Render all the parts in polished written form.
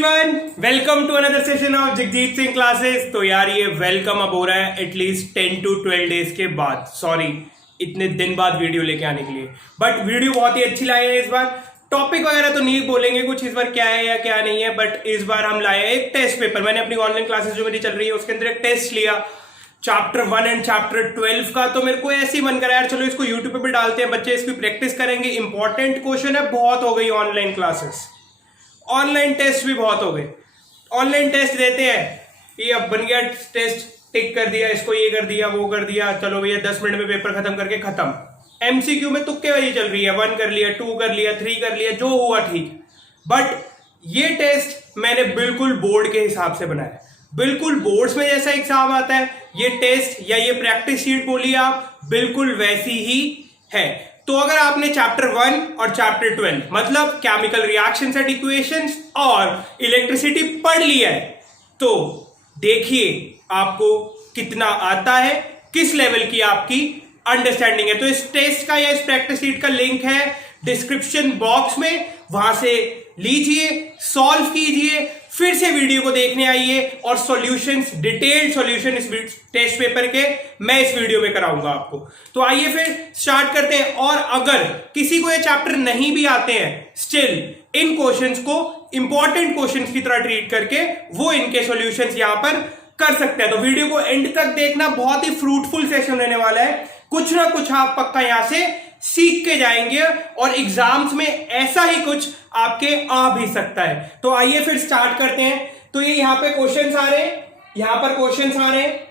Everyone, welcome to another session of Jagjit Singh classes. तो यार ये वेलकम अब हो रहा है एटलीस्ट 10 to 12 डेज के बाद। सॉरी इतने दिन बाद वीडियो लेके आने के लिए, बट वीडियो बहुत ही अच्छी लाई है इस बार। टॉपिक वगैरह तो नहीं बोलेंगे कुछ इस बार क्या है या क्या नहीं है, बट इस बार हम लाए हैं एक टेस्ट पेपर। मैंने अपनी ऑनलाइन क्लासेस जो मेरी चल रही है उसके अंदर एक टेस्ट लिया चैप्टर 1 एंड चैप्टर 12 का। तो मेरे को ऐसे ही मन करा यार चलो इसको यूट्यूब पे भी डालते हैं, बच्चे इसकी प्रैक्टिस करेंगे। इंपॉर्टेंट क्वेश्चन है, बहुत हो गई ऑनलाइन क्लासेस, ऑनलाइन टेस्ट भी बहुत हो गए। ऑनलाइन टेस्ट देते हैं, ये अब बन गया टेस्ट, टिक कर दिया, इसको ये कर दिया वो कर दिया, चलो भैया 10 मिनट में पेपर खत्म करके खत्म। एमसीक्यू में तुक्के वाली चल रही है, 1 कर लिया, 2 कर लिया, 3 कर लिया, जो हुआ ठीक। बट ये टेस्ट मैंने बिल्कुल बोर्ड के हिसाब से बनाया, बिल्कुल बोर्ड्स में जैसा एग्जाम आता है ये टेस्ट या ये प्रैक्टिस शीट बोलिए आप, बिल्कुल वैसी ही है। तो अगर आपने चैप्टर 1 और चैप्टर 12 मतलब केमिकल रिएक्शंस एंड इक्वेशंस और इलेक्ट्रिसिटी पढ़ लिया है, तो देखिए आपको कितना आता है, किस लेवल की आपकी अंडरस्टैंडिंग है। तो इस टेस्ट का या इस प्रैक्टिस शीट का लिंक है डिस्क्रिप्शन बॉक्स में, वहां से लीजिए, सॉल्व कीजिए, फिर से वीडियो को देखने आइए और सॉल्यूशंस, डिटेल्ड सॉल्यूशन इस टेस्ट पेपर के मैं इस वीडियो में कराऊंगा आपको। तो आइए फिर स्टार्ट करते हैं। और अगर किसी को ये चैप्टर नहीं भी आते हैं, स्टिल इन क्वेश्चंस को इंपॉर्टेंट क्वेश्चंस की तरह ट्रीट करके वो इनके सॉल्यूशंस यहां पर कर सकते हैं। तो वीडियो को एंड तक देखना, बहुत ही फ्रूटफुल सेशन रहने वाला है। कुछ ना कुछ आप पक्का यहां से सीख के जाएंगे और एग्जाम्स में ऐसा ही कुछ आपके आ भी सकता है। तो आइए फिर स्टार्ट करते हैं। तो ये यहां पे क्वेश्चंस आ रहे हैं, यहां पर क्वेश्चंस आ रहे हैं।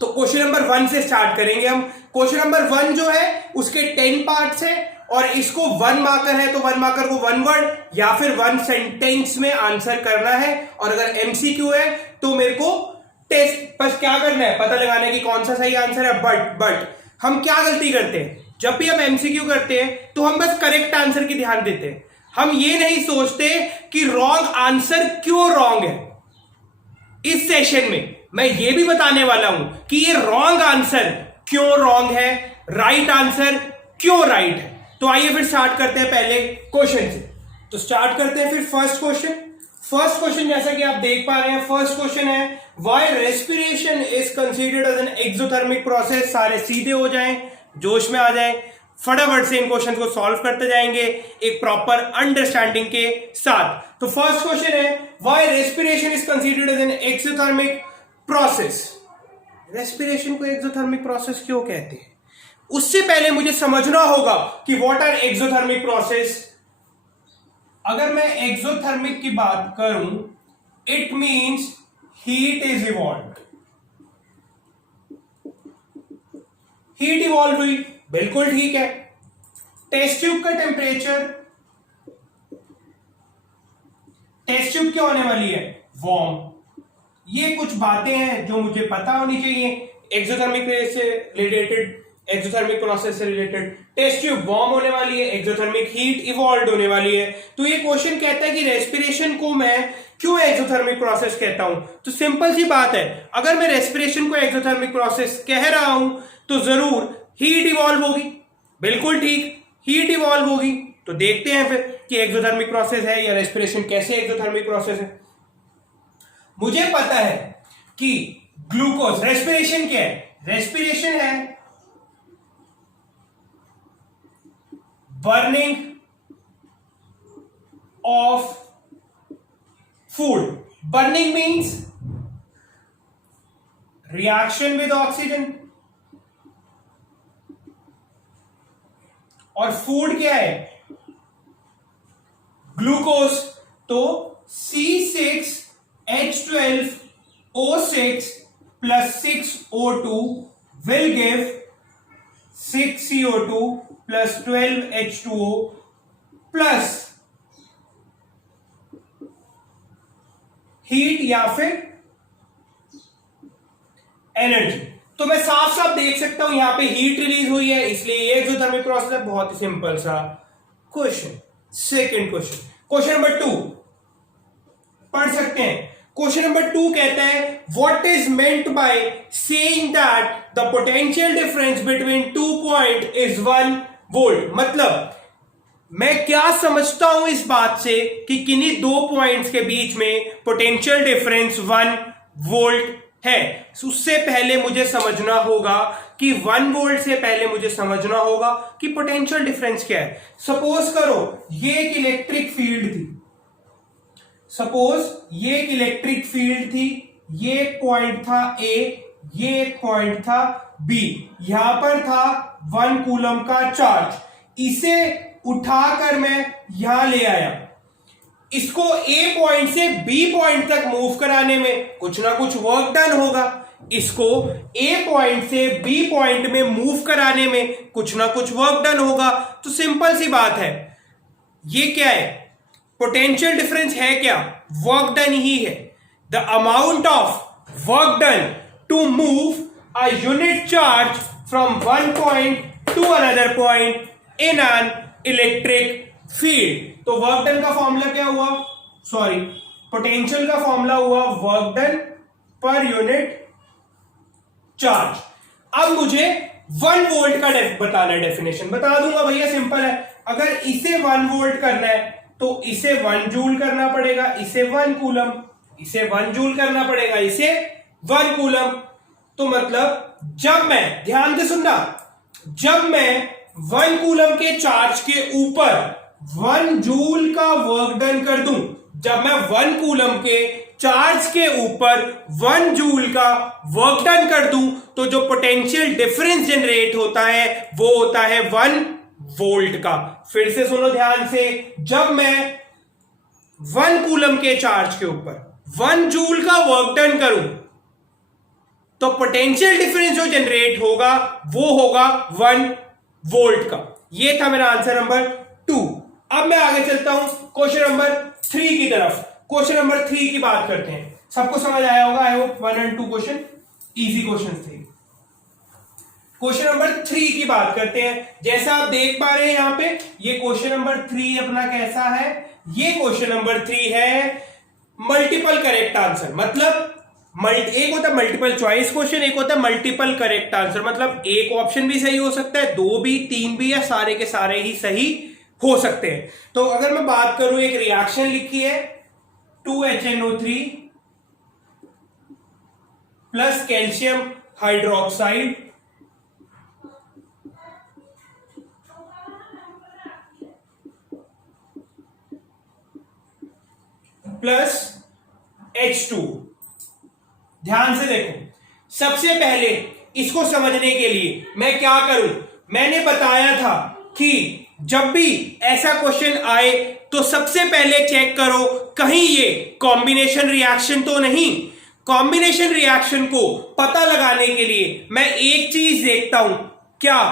तो क्वेश्चन नंबर 1 से स्टार्ट करेंगे हम। क्वेश्चन नंबर 1 जो है उसके 10 पार्ट्स है और इसको 1 मार्कर है, तो 1 मार्कर को 1 वर्ड या फिर 1 सेंटेंस में आंसर करना है। और अगर एमसीक्यू है तो मेरे को टेस्ट बस क्या करना है, पता लगाने की कौन सा सही आंसर है। बट हम क्या गलती करते हैं, जब भी हम एमसीक्यू करते हैं तो हम बस करेक्ट आंसर की ध्यान देते हैं। हम ये नहीं सोचते कि रॉन्ग आंसर क्यों रॉन्ग है। इस सेशन में मैं ये भी बताने वाला हूं कि ये रॉन्ग आंसर क्यों रॉन्ग है, राइट आंसर क्यों राइट है। तो आइए फिर स्टार्ट करते हैं पहले क्वेश्चन से। तो स्टार्ट करते हैं फिर फर्स्ट क्वेश्चन। फर्स्ट क्वेश्चन जैसा कि आप देख पा रहे हैं, फर्स्ट क्वेश्चन है why respiration is considered as an exothermic process. सारे सीधे हो जाएं, जोश में आ जाएं, फटाफट से इन क्वेश्चन को सॉल्व करते जाएंगे एक प्रॉपर अंडरस्टैंडिंग के साथ। तो फर्स्ट क्वेश्चन है why respiration is considered as an exothermic process. Respiration को एक्सोथर्मिक प्रोसेस क्यों कहते हैं, उससे पहले मुझे समझना होगा कि व्हाट आर एक्सोथर्मिक प्रोसेस। अगर मैं एक्सोथर्मिक की बात करूं, it means heat is evolved. Heat evolve हुई, बिल्कुल ठीक है। टेस्ट ट्यूब का टेम्परेचर, टेस्ट ट्यूब क्या होने वाली है, वार्म। ये कुछ बातें हैं जो मुझे पता होनी चाहिए एक्सोथर्मिक से रिलेटेड, एक्सोथर्मिक प्रोसेस से रिलेटेड। टेस्ट ट्यूब वार्म होने वाली है, एक्सोथर्मिक हीट इवॉल्व होने वाली है। तो ये क्वेश्चन कहता है कि रेस्पिरेशन को मैं क्यों एक्सोथर्मिक प्रोसेस कहता हूं। तो सिंपल सी बात है, अगर मैं रेस्पिरेशन को एक्सोथर्मिक प्रोसेस कह रहा हूं तो जरूर हीट इवॉल्व होगी, बिल्कुल ठीक, हीट इवॉल्व होगी। तो देखते हैं फिर कि एक्सोथर्मिक प्रोसेस है या रेस्पिरेशन कैसे एक्सोथर्मिक प्रोसेस है। मुझे पता है कि ग्लूकोज, रेस्पिरेशन क्या है, रेस्पिरेशन है burning of food. Burning means reaction with oxygen, और फूड क्या है, ग्लूकोज। तो C6H12O6 plus 6O2 will give 6CO2 plus 12H2O plus heat या फिर एनर्जी। तो मैं साफ साफ देख सकता हूं यहां पे हीट रिलीज हुई है, इसलिए ये एक्सोथर्मिक प्रोसेस है। बहुत ही सिंपल सा question. Second question, question number 2 पढ़ सकते हैं। क्वेश्चन नंबर 2 कहता है what is meant by saying that the potential difference between 2 point is 1 volt. मतलब मैं क्या समझता हूं इस बात से कि किन्हीं दो पॉइंट्स के बीच में पोटेंशियल डिफरेंस 1 वोल्ट है। उससे पहले मुझे समझना होगा कि 1 वोल्ट से पहले मुझे समझना होगा कि पोटेंशियल डिफरेंस क्या है। सपोज करो ये एक इलेक्ट्रिक फील्ड थी, सपोज ये एक इलेक्ट्रिक फील्ड थी, ये एक पॉइंट था ए, ये एक पॉइंट था बी, यहां पर था 1 कूलम का चार्ज। इसे उठाकर मैं यहां ले आया, इसको ए पॉइंट से बी पॉइंट तक मूव कराने में कुछ ना कुछ वर्क डन होगा, इसको ए पॉइंट से बी पॉइंट में मूव कराने में कुछ ना कुछ वर्क डन होगा। तो सिंपल सी बात है, ये क्या है, पोटेंशियल डिफरेंस है क्या, वर्क डन ही है। The amount of work done to move a unit charge from one point to another point in an electric field. तो वर्क डन का फॉर्मूला क्या हुआ, सॉरी पोटेंशियल का फॉर्मूला हुआ वर्क डन पर यूनिट चार्ज। अब मुझे 1 वोल्ट का बताना है, डेफिनेशन बता दूंगा भैया, सिंपल है। अगर इसे 1 वोल्ट करना है तो इसे 1 जूल करना पड़ेगा, इसे 1 कूलम, इसे 1 जूल करना पड़ेगा, इसे 1 कूलम। तो मतलब जब मैं, ध्यान से सुनना, जब मैं 1 कूलम के चार्ज के ऊपर 1 जूल का वर्क डन कर दूं, जब मैं 1 कूलम के चार्ज के ऊपर 1 जूल का वर्क डन कर दूं, तो जो पोटेंशियल डिफरेंस जनरेट होता है वो होता है 1 वोल्ट का। फिर से सुनो ध्यान से, जब मैं 1 कूलम के चार्ज के ऊपर 1 जूल का वर्क डन करूं तो पोटेंशियल डिफरेंस जो जनरेट होगा वो होगा 1 वोल्ट का। ये था मेरा आंसर नंबर 2। अब मैं आगे चलता हूं क्वेश्चन नंबर 3 की तरफ। क्वेश्चन नंबर 3 की बात करते हैं। सबको समझ आया होगा, आई होप 1 और 2 क्वेश्चन इजी क्वेश्चन थे। क्वेश्चन नंबर 3 की बात करते हैं। जैसा आप देख पा रहे हैं यहां पे, ये क्वेश्चन नंबर 3 अपना कैसा है, ये क्वेश्चन नंबर 3 है मल्टीपल करेक्ट आंसर। मतलब एक होता है मल्टीपल चॉइस क्वेश्चन, एक होता है मल्टीपल करेक्ट आंसर। मतलब एक ऑप्शन भी सही हो सकता है, 2 भी, 3 भी, या सारे के सारे ही सही हो सकते हैं। तो अगर मैं बात करूं, एक रिएक्शन लिखी है 2HNO3 plus calcium hydroxide plus H2। ध्यान से देखो, सबसे पहले इसको समझने के लिए मैं क्या करूं, मैंने बताया था कि जब भी ऐसा क्वेश्चन आए तो सबसे पहले चेक करो कहीं ये कॉम्बिनेशन रिएक्शन तो नहीं। कॉम्बिनेशन रिएक्शन को पता लगाने के लिए मैं एक चीज देखता हूं, क्या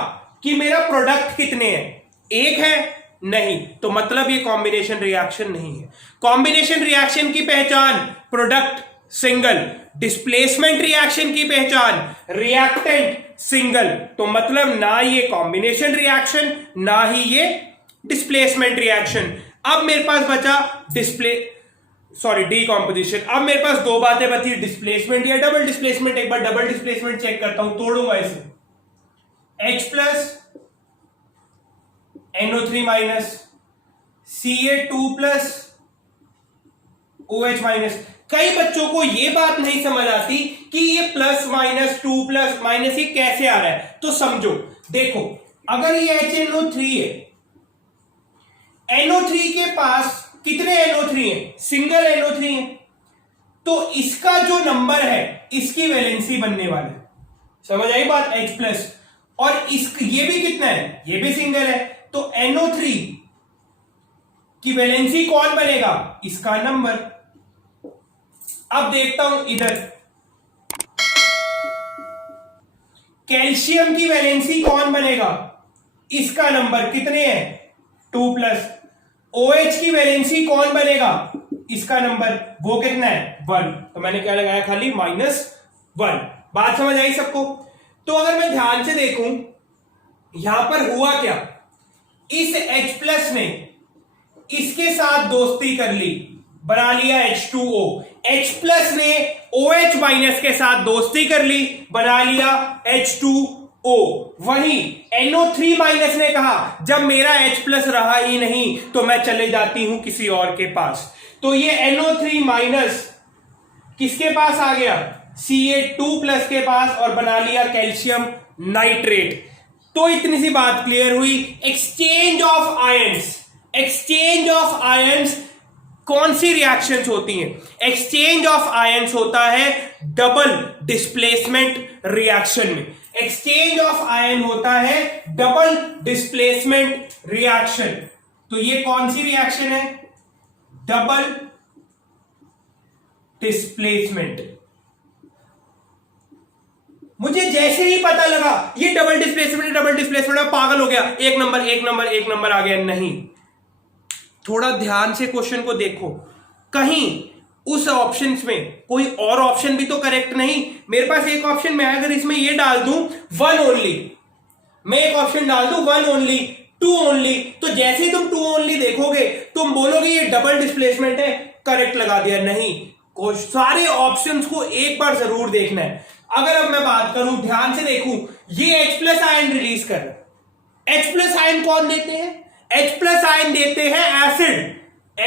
कि मेरा प्रोडक्ट कितने हैं, एक है, नहीं, तो मतलब ये कॉम्बिनेशन रिएक्शन नहीं है। कॉम्बिनेशन रिएक्शन की पहचान प्रोडक्ट सिंगल, डिस्प्लेसमेंट रिएक्शन की पहचान रिएक्टेंट सिंगल। तो मतलब ना ये कॉम्बिनेशन रिएक्शन ना ही ये डिस्प्लेसमेंट रिएक्शन। अब मेरे पास बचा डीकॉम्पोजिशन। अब मेरे पास 2 बातें बची, डिस्प्लेसमेंट या डबल डिस्प्लेसमेंट। एक बार डबल डिस्प्लेसमेंट चेक करता हूं, तोड़ूंगा इसे। H plus NO3 minus Ca2 plus OH minus. कई बच्चों को यह बात नहीं समझ आती कि ये प्लस माइनस 2 प्लस माइनस ये कैसे आ रहा है। तो समझो, देखो, अगर ये HNO3 है, NO3 के पास कितने NO3 हैं, सिंगल NO3 है, तो इसका जो नंबर है इसकी वैलेंसी बनने वाला है। समझ आई बात, H प्लस। और ये भी कितना है, ये भी सिंगल है, तो NO3 की वैलेंसी कौन बनेगा, इसका नंबर। अब देखता हूं इधर, कैल्शियम की वैलेंसी कौन बनेगा, इसका नंबर। कितने हैं, 2 प्लस। OH की वैलेंसी कौन बनेगा, इसका नंबर, वो कितना है, 1। तो मैंने क्या लगाया, खाली -1। बात समझ आई सबको। तो अगर मैं ध्यान से देखूं, यहां पर हुआ क्या, इस H प्लस ने इसके साथ दोस्ती कर ली, बना लिया H2O। H प्लस ने OH माइनस के साथ दोस्ती कर ली, बना लिया H2 O। वहीं NO3 माइनस ने कहा जब मेरा H प्लस रहा ही नहीं तो मैं चले जाती हूं किसी और के पास। तो ये NO3 माइनस किसके पास आ गया? Ca2 प्लस के पास और बना लिया कैल्शियम नाइट्रेट। तो इतनी सी बात क्लियर हुई। Exchange of ions, exchange of ions कौन सी रिएक्शंस होती हैं? एक्सचेंज ऑफ आयंस होता है डबल डिस्प्लेसमेंट रिएक्शन में। एक्सचेंज ऑफ आयन होता है डबल डिस्प्लेसमेंट रिएक्शन। तो ये कौन सी रिएक्शन है? Double displacement. मुझे जैसे ही पता लगा ये डबल डिस्प्लेसमेंट, डबल डिस्प्लेसमेंट, पागल हो गया, एक नंबर एक नंबर एक नंबर आ गया। नहीं, थोड़ा ध्यान से क्वेश्चन को देखो, कहीं उस ऑप्शंस में कोई और ऑप्शन भी तो करेक्ट नहीं। मेरे पास एक ऑप्शन में अगर इसमें ये डाल दूं वन ओनली, मैं एक ऑप्शन डाल दूं वन ओनली, टू ओनली, तो जैसे ही तुम टू ओनली देखोगे तुम बोलोगे ये डबल डिस्प्लेसमेंट है, करेक्ट लगा दिया। नहीं, सारे ऑप्शंस को एक बार जरूर देखना है। अगर अब मैं बात करूं, ध्यान से देखूं, ये H प्लस आयन रिलीज कर रहा है। H प्लस आयन कौन देते हैं? H प्लस आयन देते हैं एसिड।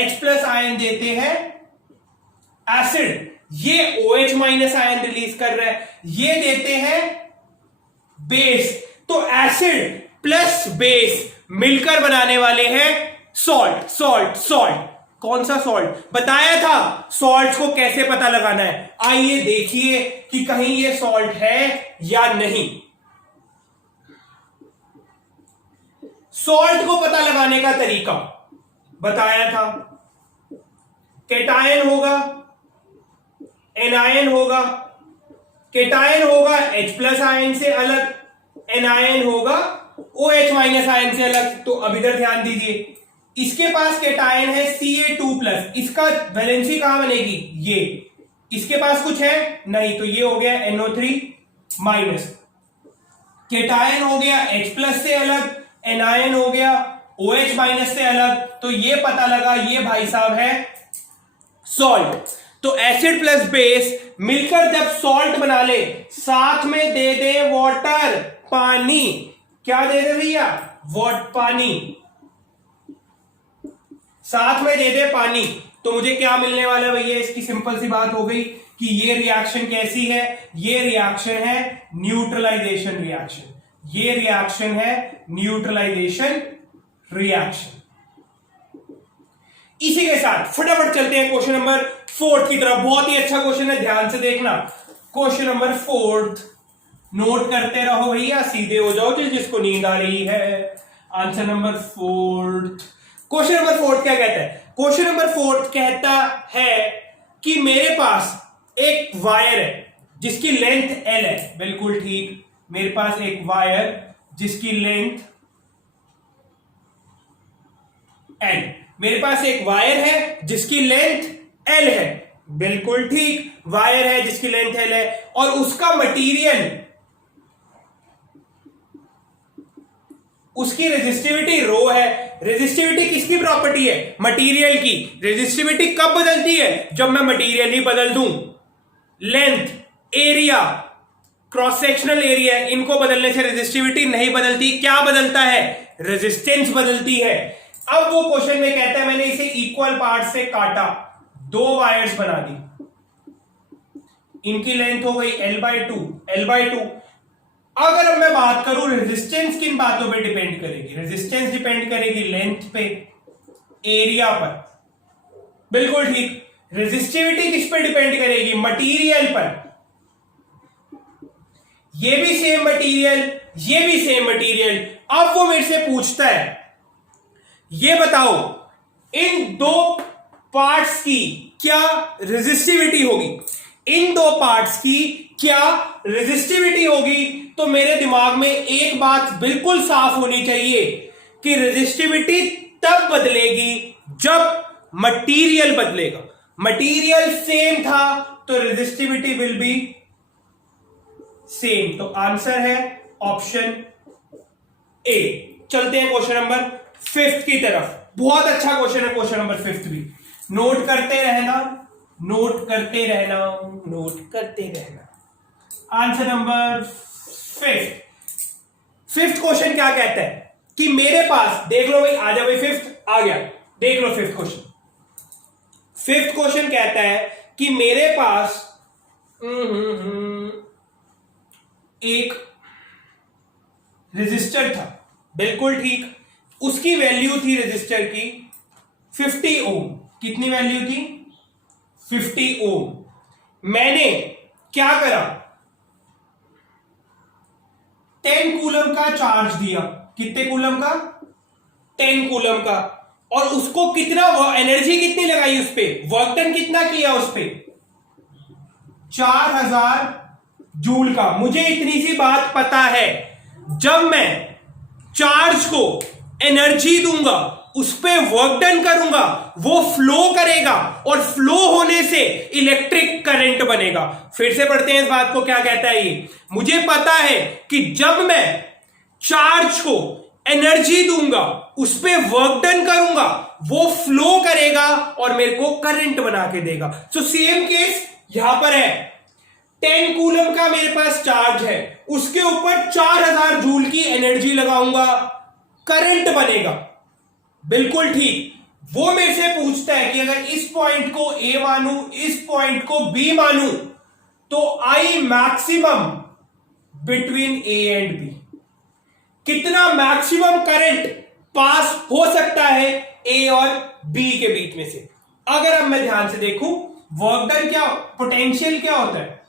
H प्लस आयन देते हैं एसिड। ये OH माइनस आयन रिलीज कर रहा है, ये देते हैं बेस। तो एसिड प्लस बेस मिलकर बनाने वाले हैं सॉल्ट। सॉल्ट सॉल्ट कौन सा सॉल्ट? बताया था सॉल्ट को कैसे पता लगाना है। आइए देखिए कि कहीं ये सॉल्ट है या नहीं। सॉल्ट को पता लगाने का तरीका बताया था। केटायन होगा, एनायन होगा। केटायन होगा H प्लस आयन से अलग, एनायन होगा OH माइनस आयन से अलग। तो अब इधर ध्यान दीजिए, इसके पास केटायन है Ca2 प्लस, इसका वैलेंसी कहां बनेगी? ये। इसके पास कुछ है नहीं, तो ये हो गया NO3 माइनस। केटायन हो गया H प्लस से अलग, एनायन हो गया OH माइनस से अलग। तो ये पता लगा ये भाई साहब है सॉल्ट। तो एसिड प्लस बेस मिलकर जब सॉल्ट बना ले, साथ में दे दे वाटर, पानी। क्या दे दे भैया? पानी। साथ में दे दे पानी, तो मुझे क्या मिलने वाला है भैया? इसकी सिंपल सी बात हो गई कि ये रिएक्शन कैसी है? ये रिएक्शन है न्यूट्रलाइजेशन रिएक्शन। ये रिएक्शन है न्यूट्रलाइजेशन रिएक्शन। इसी के साथ फटाफट चलते हैं क्वेश्चन नंबर 4 की तरफ। बहुत ही अच्छा क्वेश्चन है, ध्यान से देखना। क्वेश्चन नंबर 4 नोट करते रहो भैया, सीधे हो जाओ जिसको नींद आ रही है। Answer number 4। क्वेश्चन नंबर 4 क्या कहता है? क्वेश्चन नंबर 4 कहता है कि मेरे पास एक वायर है जिसकी लेंथ L है। बिल्कुल ठीक, मेरे पास एक वायर जिसकी लेंथ L, मेरे पास एक वायर है जिसकी लेंथ L है। बिल्कुल ठीक, वायर है जिसकी लेंथ L है और उसका मटेरियल, उसकी रेजिस्टिविटी रो है। रेजिस्टिविटी किसकी प्रॉपर्टी है? मटेरियल की। रेजिस्टिविटी कब बदलती है? जब मैं मटेरियल ही बदल दूं। Length, area, cross sectional area, इनको बदलने से रेजिस्टिविटी नहीं बदलती। क्या बदलता है? रेजिस्टेंस बदलती है। अब वो क्वेश्चन में कहता है मैंने इसे इक्वल पार्ट से काटा, दो वायर्स बना दी, इनकी लेंथ हो गई L/2। अगर अब मैं बात करूं रेजिस्टेंस किन बातों पे डिपेंड करेगी? रेजिस्टेंस डिपेंड करेगी लेंथ पे, एरिया पर। बिल्कुल ठीक। रेजिस्टिविटी किस पे डिपेंड करेगी? मटेरियल पर। ये भी सेम मटेरियल, ये भी सेम मटेरियल। अब वो मेरे से पूछता है ये बताओ इन दो पार्ट्स की क्या रेजिस्टिविटी होगी? इन दो पार्ट्स की क्या रेजिस्टिविटी होगी? तो मेरे दिमाग में एक बात बिल्कुल साफ होनी चाहिए कि रेजिस्टिविटी तब बदलेगी जब मटेरियल बदलेगा। मटेरियल सेम था तो रेजिस्टिविटी विल बी सेम। तो आंसर है ऑप्शन ए। चलते हैं क्वेश्चन नंबर 5 की तरफ। बहुत अच्छा क्वेश्चन है क्वेश्चन नंबर 5 भी। नोट करते रहना, नोट करते रहना, नोट करते रहना। आंसर नंबर 5 फिफ्थ क्वेश्चन क्या कहता है कि मेरे पास, देख लो भाई, आ जाओ भाई, फिफ्थ आ गया, देख लो फिफ्थ क्वेश्चन। फिफ्थ क्वेश्चन कहता है कि मेरे पास एक रेजिस्टर था, बिल्कुल ठीक, उसकी वैल्यू थी रेजिस्टर की 50 ओम। कितनी वैल्यू थी? 50 ओम। मैंने क्या करा, 10 कूलम का चार्ज दिया। कितने कूलम का? 10 कूलम का। और उसको कितना एनर्जी कितनी लगाई उस पे, वर्क डन कितना किया उस पे? 4000 जूल का। मुझे इतनी सी बात पता है, जब मैं चार्ज को एनर्जी दूंगा, उस पे वर्क डन करूंगा, वो फ्लो करेगा और फ्लो होने से इलेक्ट्रिक करंट बनेगा। फिर से पढ़ते हैं इस बात को, क्या कहता है ये। मुझे पता है कि जब मैं चार्ज को एनर्जी दूंगा, उस पे वर्क डन करूंगा, वो फ्लो करेगा और मेरे को करंट बना के देगा। सो सेम केस यहां पर है, 10 कूलम का मेरे पास चार्ज है, उसके ऊपर 4000 जूल की एनर्जी लगाऊंगा, करंट बनेगा। बिल्कुल ठीक। वो मेरे से पूछता है कि अगर इस पॉइंट को ए मानूं, इस पॉइंट को बी मानूं, तो I maximum between A and B, कितना मैक्सिमम करंट पास हो सकता है ए और बी के बीच में से। अगर अब मैं ध्यान से देखूं, वर्क डन क्या, पोटेंशियल क्या होता है?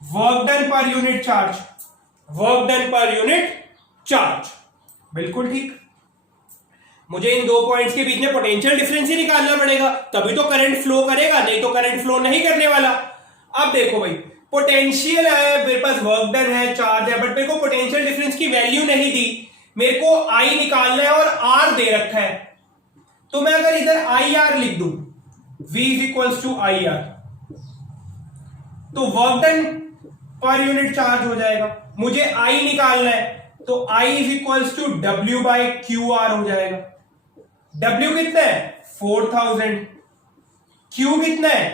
वर्क डन पर यूनिट चार्ज, वर्क डन पर यूनिट चार्ज। बिल्कुल ठीक। मुझे इन दो पॉइंट्स के बीच में पोटेंशियल डिफरेंस ही निकालना पड़ेगा, तभी तो करंट फ्लो करेगा, नहीं तो करंट फ्लो नहीं करने वाला। अब देखो भाई, पोटेंशियल है मेरे पास, वर्क डन है, चार्ज है, बट मेरे को पोटेंशियल डिफरेंस की वैल्यू नहीं दी, मेरे को आई निकालना है और आर दे रखा है। तो मैं अगर इधर आई आर लिख दूं, V is equals to I R, तो वर्क डन पर यूनिट चार्ज हो जाएगा। मुझे आई निकालना है, तो I is equals to W by Q R हो जाएगा। W कितना है? 4000। Q कितना है?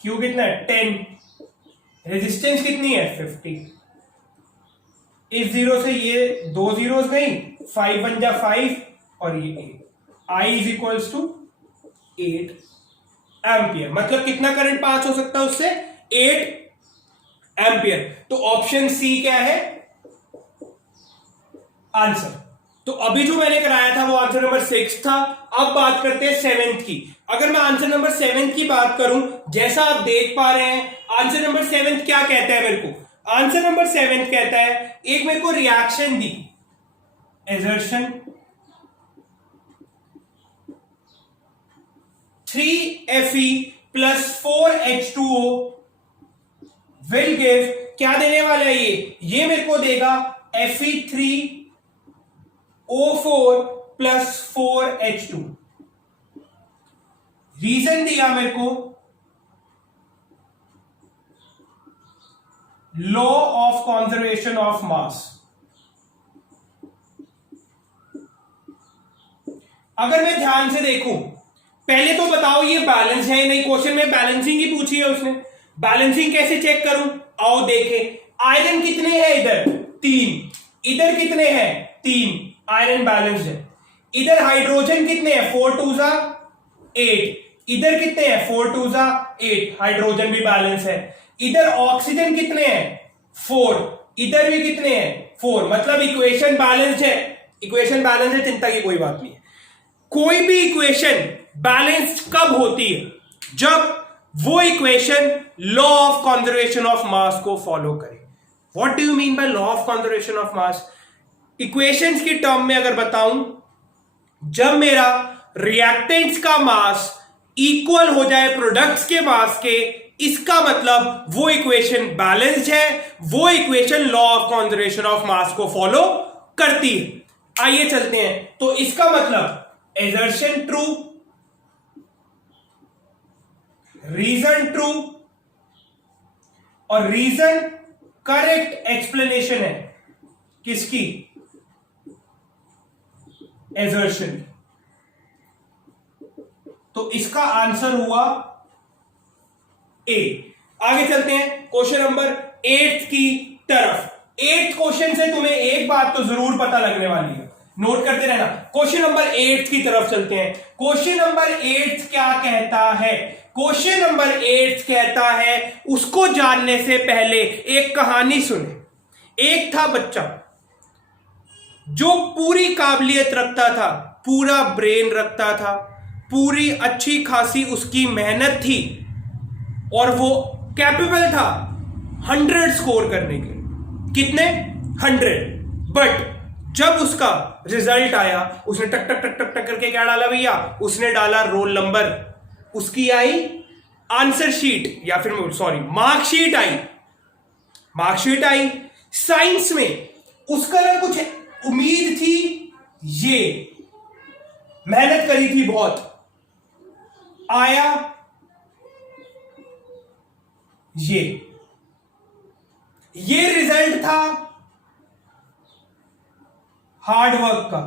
Q कितना है? 10। रेजिस्टेंस कितनी है? 50। इस जीरो से ये दो जीरोस गई, 5 बन जा 5 और ये 8। I is equals to 8 ampere. मतलब कितना करंट पास हो सकता है उससे? 8 एम्पियर। तो ऑप्शन सी क्या है आंसर। तो अभी जो मैंने कराया था वो आंसर नंबर 6 था। अब बात करते हैं 7th की। अगर मैं आंसर नंबर 7 की बात करूं, जैसा आप देख पा रहे हैं, आंसर नंबर 7 क्या कहता है मेरे को? आंसर नंबर 7 कहता है, एक मेरे को reaction the, assertion 3Fe plus 4H2O will give, क्या देने वाला है ये मेरे को देगा Fe3O4 प्लस 4H2। रीजन दिया मेरे को law of conservation of mass. अगर मैं ध्यान से देखूं, पहले तो बताओ ये बैलेंस है नहीं, क्वेश्चन में बैलेंसिंग ही पूछी है उसने। बैलेंसिंग कैसे चेक करूं? आओ देखें। आयरन कितने हैं इधर? 3। इधर कितने हैं? 3। आयरन बैलेंस्ड है। इधर हाइड्रोजन कितने हैं? 4 2 जा 8। इधर कितने हैं? 4 2 जा 8। हाइड्रोजन भी बैलेंस है। इधर ऑक्सीजन कितने हैं? 4। इधर भी कितने हैं? 4। मतलब इक्वेशन बैलेंस्ड है। इक्वेशन बैलेंस है, चिंता की कोई बात नहीं है। कोई भी इक्वेशन बैलेंस्ड कब होती है? जब वो equation law of conservation of mass को फॉलो करे। What do you mean by law of conservation of mass? Equations की टर्म में अगर बताऊं, जब मेरा रिएक्टेंट्स का मास इक्वल हो जाए प्रोडक्ट्स के मास के, इसका मतलब वो इक्वेशन बैलेंस्ड है, वो equation law of conservation of mass को फॉलो करती है। आइए चलते हैं। तो इसका मतलब एजर्शन ट्रू, रीजन ट्रू, और रीजन करेक्ट एक्सप्लेनेशन है किसकी? एजर्शन। तो इसका आंसर हुआ ए। आगे चलते हैं क्वेश्चन नंबर 8 की तरफ। 8th क्वेश्चन से तुम्हें एक बात तो जरूर पता लगने वाली है, नोट करते रहना। क्वेश्चन नंबर 8 की तरफ चलते हैं। क्वेश्चन नंबर 8 क्या कहता है? क्वेश्चन नंबर 8 कहता है, उसको जानने से पहले एक कहानी सुने। एक था बच्चा जो पूरी काबिलियत रखता था, पूरा ब्रेन रखता था, पूरी अच्छी खासी उसकी मेहनत थी और वो कैपेबल था 100 स्कोर करने के। कितने? 100। बट जब उसका रिजल्ट आया, उसने टक टक टक टक टक करके क्या डाला भैया? उसने डाला रोल नंबर, उसकी आई आंसर शीट या फिर सॉरी मार्कशीट आई। मार्कशीट आई। साइंस में उसका ना कुछ उम्मीद थी, ये मेहनत करी थी बहुत, आया ये रिजल्ट था हार्ड वर्क का।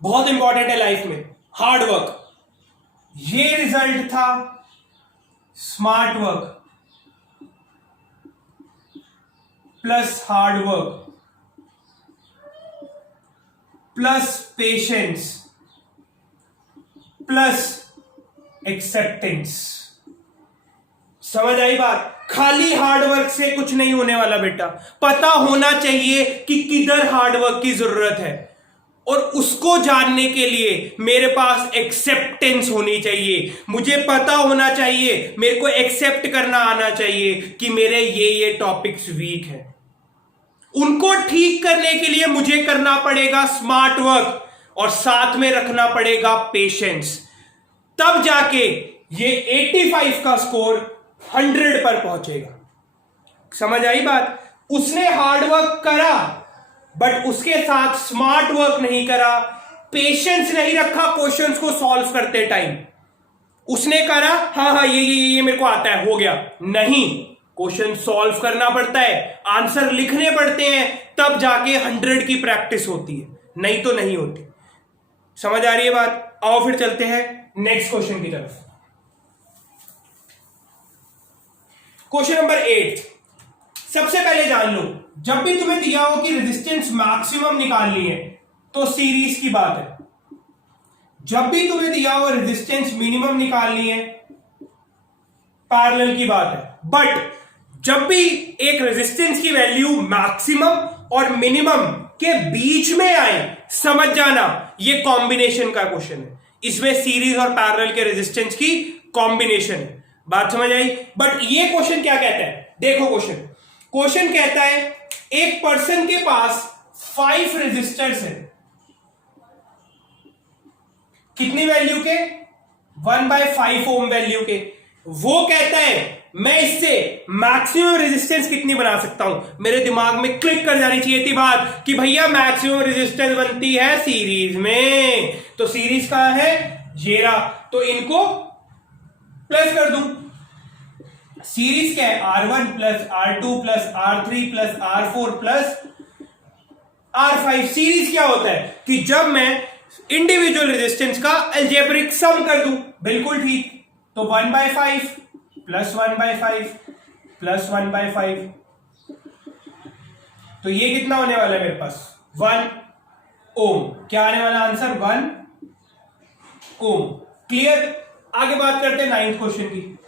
बहुत इंपॉर्टेंट है लाइफ में हार्ड वर्क। ये रिजल्ट था smart work plus hard work plus patience plus acceptance. समझ आई बात? खाली हार्ड वर्क से कुछ नहीं होने वाला बेटा। पता होना चाहिए कि किधर हार्ड वर्क की जरूरत है, और उसको जानने के लिए मेरे पास एक्सेप्टेंस होनी चाहिए। मुझे पता होना चाहिए, मेरे को एक्सेप्ट करना आना चाहिए कि मेरे ये टॉपिक्स वीक हैं। उनको ठीक करने के लिए मुझे करना पड़ेगा स्मार्ट वर्क और साथ में रखना पड़ेगा पेशेंस। तब जाके ये 85 का स्कोर 100 पर पहुंचेगा। समझ आई बात? उसने हार्ड वर्क करा बट उसके साथ स्मार्ट वर्क नहीं करा, पेशेंस नहीं रखा क्वेश्चंस को सॉल्व करते टाइम। उसने करा हाँ ये मेरे को आता है, हो गया। नहीं, क्वेश्चन सॉल्व करना पड़ता है, आंसर लिखने पड़ते हैं, तब जाके 100 की प्रैक्टिस होती है, नहीं तो नहीं होती। समझ आ रही है बात? आओ फिर चलते हैं नेक्स्ट क्वेश्चन की तरफ। Question number 8। सबसे पहले जान लो, जब भी तुम्हें दिया हो कि रेजिस्टेंस मैक्सिमम निकालनी है तो सीरीज की बात है। जब भी तुम्हें दिया हो रेजिस्टेंस मिनिमम निकालनी है पैरेलल की बात है। बट जब भी एक रेजिस्टेंस की वैल्यू मैक्सिमम और मिनिमम के बीच में आए, समझ जाना ये कॉम्बिनेशन का क्वेश्चन है। इसमें सीरीज और पैरेलल के रेजिस्टेंस की कॉम्बिनेशन है। बात समझ आई? बट ये क्वेश्चन क्या कहता है? देखो क्वेश्चन कहता है एक पर्सन के पास 5 रेजिस्टर्स है। कितनी वैल्यू के? 1/5 ओम वैल्यू के। वो कहता है मैं इससे मैक्सिमम रेजिस्टेंस कितनी बना सकता हूं। मेरे दिमाग में क्लिक कर जानी चाहिए थी बात कि भैया मैक्सिमम रेजिस्टेंस बनती है सीरीज में। तो सीरीज कहां है? जेरा। तो इनको प्लस कर दूं। सीरीज क्या है? R1 plus R2 plus R3 plus R4 plus R5। Series क्या होता है कि जब मैं इंडिविजुअल रेजिस्टेंस का अलजेब्रिक सम कर दूं। बिल्कुल ठीक। तो 1/5 प्लस 1/5 प्लस 1/5, तो ये कितना होने वाला है मेरे पास? 1 ओम। क्या आने वाला आंसर? 1 ओम। क्लियर? आगे बात करते हैं 9th क्वेश्चन की।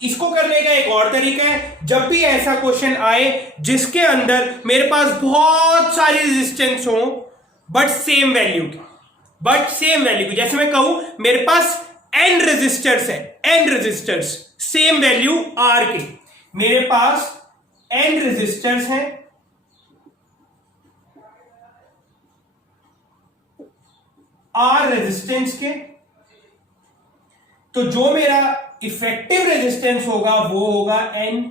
इसको करने का एक और तरीका है, जब भी ऐसा क्वेश्चन आए जिसके अंदर मेरे पास बहुत सारी रेजिस्टेंस हो बट सेम वैल्यू की, जैसे मैं कहूं मेरे पास n रेजिस्टर्स है, n resistors same value R के। मेरे पास n रेजिस्टर्स हैं, R रेजिस्टेंस के, तो जो मेरा इफेक्टिव रेजिस्टेंस होगा वो होगा n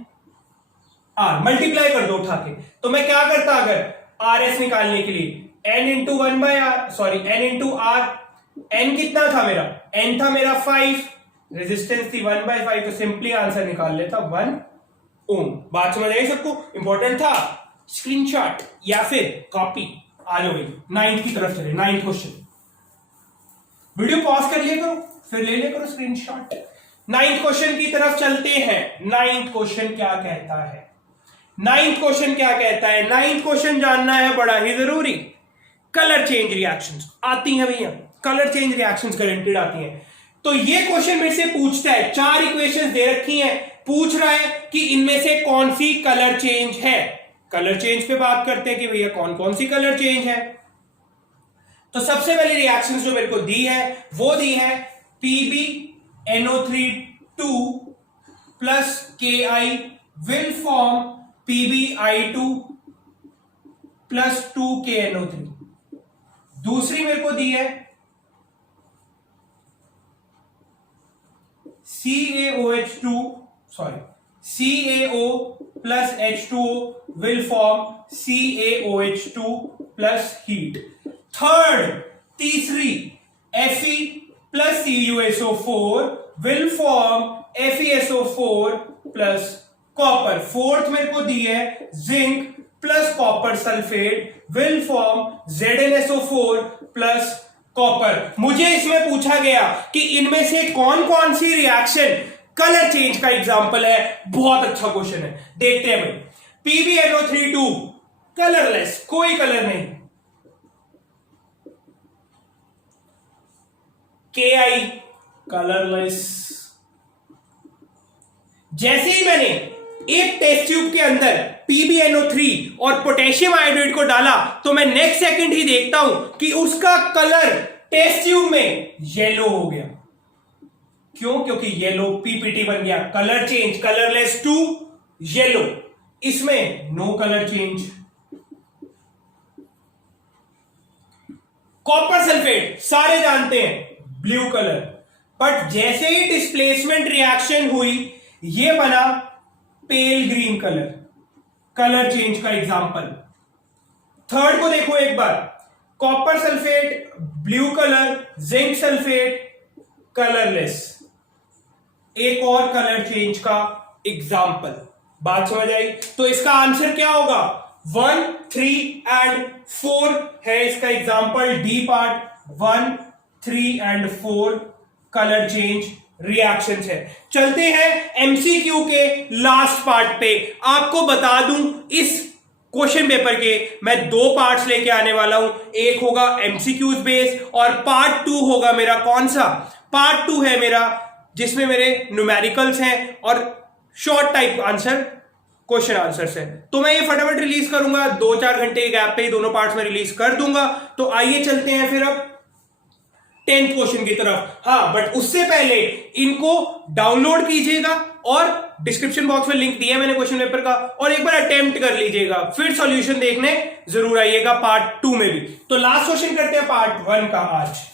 R। मल्टीप्लाई कर दो उठा के। तो मैं क्या करता अगर RS निकालने के लिए? n into 1/R, sorry n into R। n कितना था मेरा? n था मेरा 5, रेजिस्टेंस थी 1/5, तो सिंपली आंसर निकाल लेता 1 ओम। बात समझ आई सबको? इंपॉर्टेंट था। स्क्रीनशॉट या फिर कॉपी। आ जाओ भाई 9th की तरफ चले। 9th क्वेश्चन, वीडियो पॉज कर लिया करो फिर ले लिया करो स्क्रीनशॉट। 9th क्वेश्चन की तरफ चलते हैं। 9th क्वेश्चन क्या कहता है? नाइन्थ क्वेश्चन क्या कहता है? नाइन्थ क्वेश्चन जानना है, बड़ा ही जरूरी। कलर चेंज रिएक्शंस आती हैं भैया, कलर चेंज रिएक्शंस गारंटेड आती हैं। तो ये क्वेश्चन मेरे से पूछता है, चार इक्वेशंस दे रखी हैं, पूछ रहा है कि इनमें से कौन सी कलर चेंज है। कलर चेंज पे बात करते हैं कि भैया कौन कौन सी कलर चेंज है। तो सबसे पहले रिएक्शंस जो मेरे को दी है वो दी है PbNO3 2 plus Ki will form PbI2 plus 2KNO3। दूसरी मेरे को दी है CaO plus H2O will form CaOH2 plus heat. तीसरी Fe plus CuSO4 will form FeSO4 plus copper. Fourth मेरे को दी है zinc plus copper sulphate will form ZnSO4 plus copper. मुझे इसमें पूछा गया कि इनमें से कौन कौन सी रिएक्शन कलर चेंज का एग्जांपल है। बहुत अच्छा क्वेश्चन है, देखते हैं भाई। PbNO3 2 कलरलेस, कोई कलर नहीं। Ki colourless. जैसे ही मैंने एक टेस्ट ट्यूब के अंदर PbNO3 और पोटेशियम आयोडाइड को डाला तो मैं नेक्स्ट सेकंड ही देखता हूं कि उसका कलर टेस्ट ट्यूब में येलो हो गया। क्यों? क्योंकि येलो PPT बन गया। Colour change, colourless to yellow. इसमें no colour change. Copper sulphate सारे जानते हैं ब्लू कलर, बट जैसे ही डिस्प्लेसमेंट रिएक्शन हुई ये बना pale green colour. Colour change का एग्जांपल। थर्ड को देखो एक बार, copper sulphate blue colour, zinc sulphate colourless. एक और कलर चेंज का एग्जांपल। बात समझ आई? तो इसका आंसर क्या होगा? 1, 3 एंड 4 है इसका example. D part 1, 3 and 4 colour change reactions है। चलते हैं एमसीक्यू के लास्ट पार्ट पे। आपको बता दूं इस क्वेश्चन पेपर के मैं 2 पार्ट्स लेके आने वाला हूं। एक होगा एमसीक्यूज बेस और पार्ट 2 होगा मेरा कौन सा? पार्ट 2 है मेरा जिसमें मेरे न्यूमेरिकल्स हैं और short type answer, question answers है। तो मैं ये फटाफट रिलीज करूंगा, 2-4 घंटे के गैप पे ही दोनों पार्ट्स में रिलीज कर दूंगा। तो आइए चलते हैं फिर अब 10th क्वेश्चन की तरफ। हाँ, बट उससे पहले इनको डाउनलोड कीजिएगा और डिस्क्रिप्शन बॉक्स में लिंक दिया है मैंने क्वेश्चन पेपर का, और एक बार अटेम्प्ट कर लीजिएगा, फिर सॉल्यूशन देखने जरूर आइएगा पार्ट 2 में भी। तो लास्ट क्वेश्चन करते हैं पार्ट 1 का आज।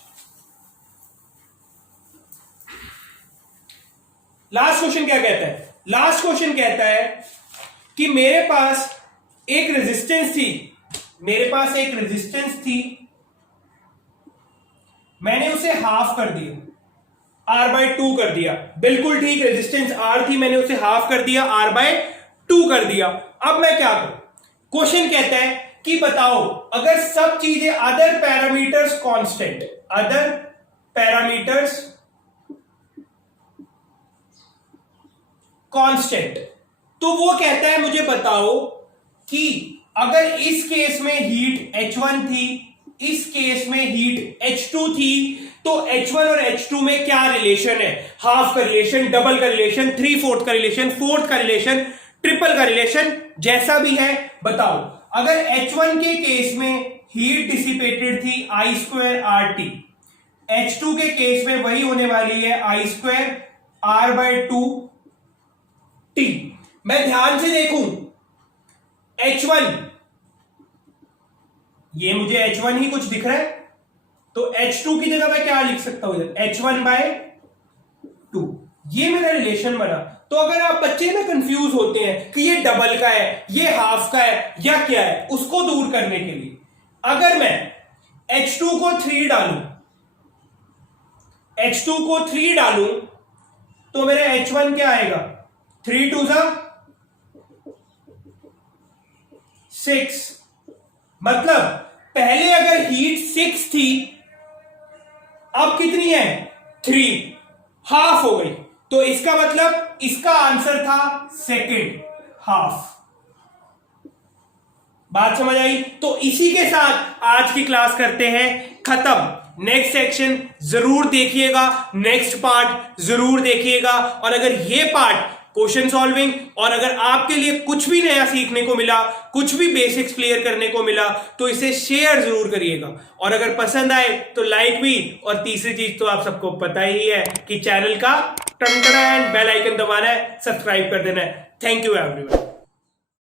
लास्ट क्वेश्चन क्या कहता है? लास्ट क्वेश्चन कहता है कि मेरे पास एक रेजिस्टेंस थी, मैंने उसे हाफ कर दिया, R/2 कर दिया। बिल्कुल ठीक, रेजिस्टेंस R थी, मैंने उसे हाफ कर दिया, R/2 कर दिया। अब मैं क्या करूं? क्वेश्चन कहता है कि बताओ अगर सब चीजें अदर पैरामीटर्स कांस्टेंट, तो वो कहता है मुझे बताओ कि अगर इस केस में हीट H1 थी, इस केस में हीट H2 थी, तो H1 और H2 में क्या रिलेशन है? हाफ का रिलेशन, डबल का रिलेशन, 3/4 का रिलेशन, 4th का रिलेशन, ट्रिपल का रिलेशन, जैसा भी है बताओ। अगर H1 के केस में हीट डिसिपेटेड थी I² RT, H2 के केस में वही होने वाली है I² R/2 T। मैं ध्यान से देखूं H1, ये मुझे H1 ही कुछ दिख रहा है, तो H2 की जगह मैं क्या लिख सकता हूं? H1/2। ये मेरा रिलेशन बना। तो अगर आप बच्चे ना कंफ्यूज होते हैं कि ये डबल का है, ये हाफ का है या क्या है, उसको दूर करने के लिए अगर मैं H2 को 3 डालूं तो मेरा H1 क्या आएगा? 3 2 6। मतलब पहले अगर हीट 6 थी, अब कितनी है? 3, हाफ हो गई। तो इसका मतलब इसका आंसर था सेकंड हाफ। बात समझ आई? तो इसी के साथ आज की क्लास करते हैं खत्म। नेक्स्ट सेक्शन जरूर देखिएगा, नेक्स्ट पार्ट जरूर देखिएगा। और अगर ये पार्ट क्वेश्चन सॉल्विंग और अगर आपके लिए कुछ भी नया सीखने को मिला, कुछ भी बेसिक्स क्लियर करने को मिला, तो इसे शेयर जरूर करिएगा। और अगर पसंद आए तो लाइक भी। और तीसरी चीज तो आप सबको पता ही है कि चैनल का टन बेल आइकन दबाना है, सब्सक्राइब कर देना है। Thank you everyone.